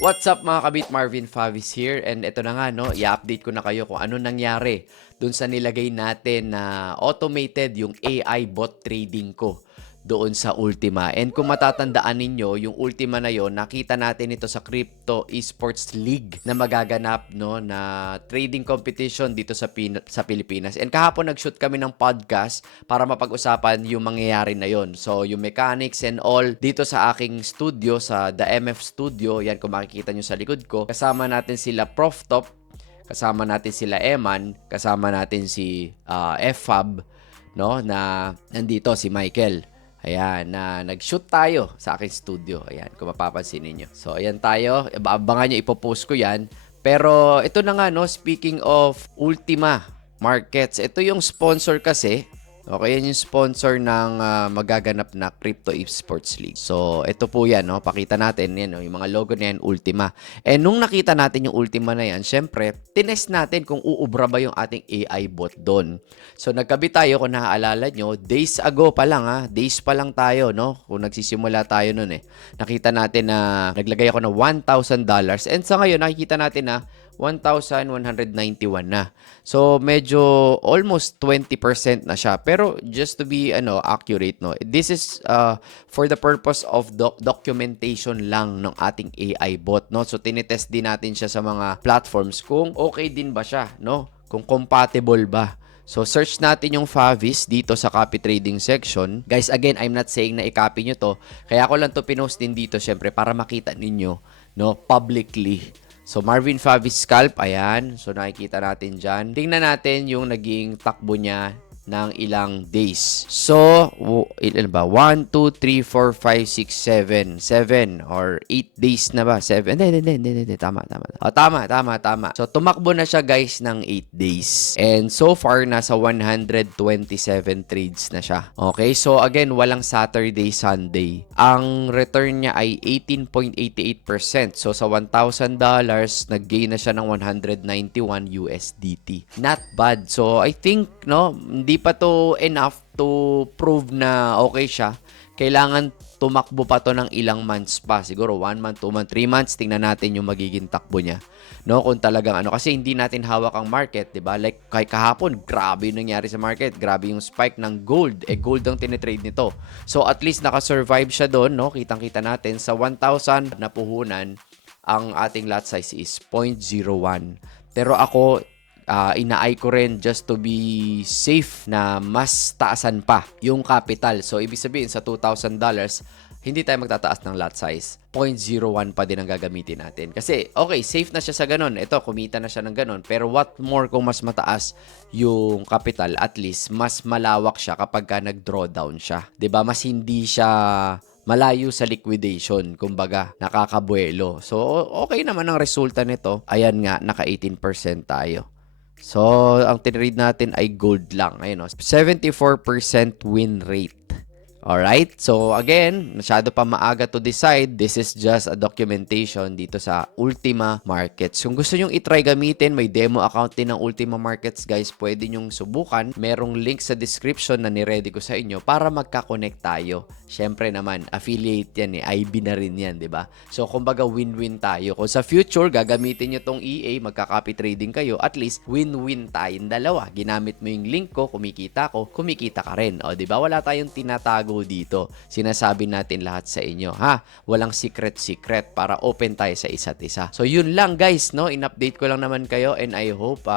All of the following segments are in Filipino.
What's up mga kabit, Marvin Favis here, and ito na nga no, i-update ko na kayo kung ano nangyari dun sa nilagay natin na automated yung AI bot trading ko doon sa Ultima. And kung matatandaan ninyo, yung Ultima na yon, nakita natin ito sa Crypto Esports League na magaganap no na trading competition dito sa Pilipinas. And kahapon nag-shoot kami ng podcast para mapag-usapan yung mangyayari na yon. So yung mechanics and all dito sa aking studio, sa The MF Studio, yan kung makikita nyo sa likod ko. Kasama natin sila Prof Top, kasama natin sila Eman, kasama natin si FFab, no, na nandito si Michael. Ayan, na nag-shoot tayo sa aking studio. Ayan, kung mapapansin ninyo. So, ayan tayo. Abangan nyo, ipopost ko yan. Pero, ito na nga, no, speaking of Ultima Markets, ito yung sponsor kasi. Okay, yan yung sponsor ng magaganap na Crypto Esports League. So, ito po yan, no? Pakita natin, yan, no? Yung mga logo na yan, Ultima. And nung nakita natin yung Ultima na yan, syempre, tinest natin kung uubra ba yung ating AI bot doon. So, nagkabit tayo, kung naaalala nyo, days ago pa lang, days pa lang tayo, no? Kung nagsisimula tayo nun, nakita natin na naglagay ako ng $1,000. And sa ngayon, nakikita natin na 1,191 na. So, medyo almost 20% na siya. Pero, just to be accurate, no, this is for the purpose of documentation lang ng ating AI bot, no? So, tinitest din natin siya sa mga platforms kung okay din ba siya, no? Kung compatible ba. So, search natin yung Favis dito sa copy trading section. Guys, again, I'm not saying na i-copy nyo to. Kaya ako lang to pinost din dito, syempre, para makita ninyo, no, publicly. So, Marvin Favis Scalp, ayan. So, nakikita natin dyan. Tingnan natin yung naging takbo niya ng ilang days. So, ilan ba? 1, 2, 3, 4, 5, 6, 7. 7 or 8 days na ba? 7. Hindi. Tama. Tama. So, tumakbo na siya guys ng 8 days. And so far, nasa 127 trades na siya. Okay, so again, walang Saturday, Sunday. Ang return niya ay 18.88%. So, sa $1,000, nag-gain na siya ng 191 USDT. Not bad. So, I think, no, hindi pa to enough to prove na okay siya. Kailangan tumakbo pa to ng ilang months pa. Siguro 1 month, 2 months, 3 months. Tingnan natin yung magiging takbo niya. No, kung talagang kasi hindi natin hawak ang market, 'di ba? Like kay kahapon, grabe yung nangyari sa market. Grabe yung spike ng gold. Gold ang tinitrade nito. So at least naka-survive siya doon, no? Kitang-kita natin sa 1,000 na puhunan, ang ating lot size is 0.01. Pero ako inaay ko rin just to be safe na mas taasan pa yung capital. So, ibig sabihin sa $2,000, hindi tayo magtataas ng lot size. 0.01 pa din ang gagamitin natin. Kasi, okay, safe na siya sa ganun. Ito, kumita na siya ng ganun. Pero what more kung mas mataas yung capital, at least, mas malawak siya kapag ka nag-drawdown siya. 'Di ba? Mas hindi siya malayo sa liquidation, kumbaga, nakakabuelo. So, okay naman ang resulta nito. Ayan nga, naka 18% tayo. So, ang tinread natin ay gold lang. Ayun, 74% win rate. Alright? So, again, masyado pa maaga to decide. This is just a documentation dito sa Ultima Markets. Kung gusto nyong itry gamitin, may demo account din ng Ultima Markets, guys. Pwede nyong subukan. Merong link sa description na niready ko sa inyo para magka-connect tayo. Siyempre naman, affiliate yan IB na rin yan, di ba? So, kumbaga, win-win tayo. Kung sa future, gagamitin nyo tong EA, magka-copy trading kayo, at least, win-win tayong dalawa. Ginamit mo yung link ko, kumikita ka rin. O, di ba? Wala tayong tinatago dito. Sinasabi natin lahat sa inyo, ha? Walang secret para open tayo sa isa't isa. So, yun lang, guys, no? In-update ko lang naman kayo, and I hope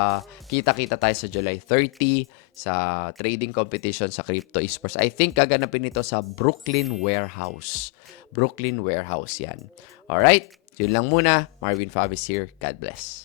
kita-kita tayo sa July 30 sa trading competition sa Crypto Esports. I think gaganapin ito sa Brooklyn Warehouse. Brooklyn Warehouse yan. Alright? Yun lang muna. Marvin Favis here. God bless.